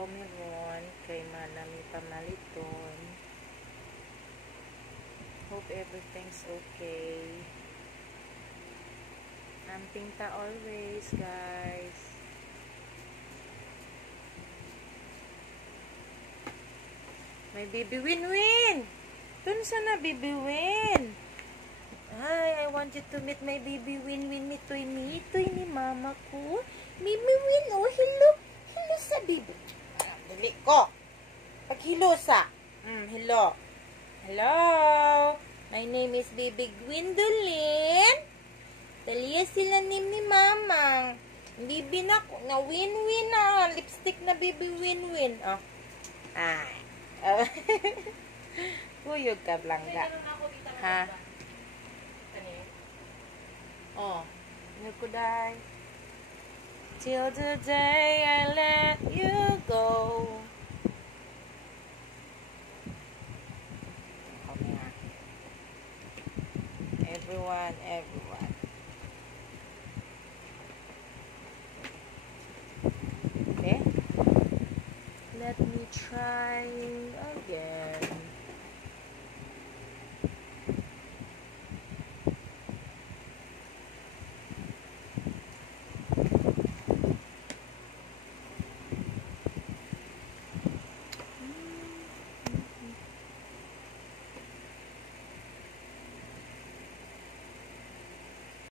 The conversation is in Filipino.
trabaho meron kay manami pamaliton. Hope everything's okay. Amping ta always, guys. May baby Winwin. Dun sana baby Win. Hi, I want you to meet my baby Winwin. Mitoy ni mama ko. Baby Win, oh, hello. Hello sa baby. Dali ko. Paghilo sa. Hello. Hello. My name is Baby Gwendolyn. Talia sila ni mama. Bibi na ko. Na Winwin na. Lipstick na baby Winwin. Oh. Ay. Kuyog ka, Blanca. Ha? Oh. Ano ko dahi? Till the day I let you go. Everyone.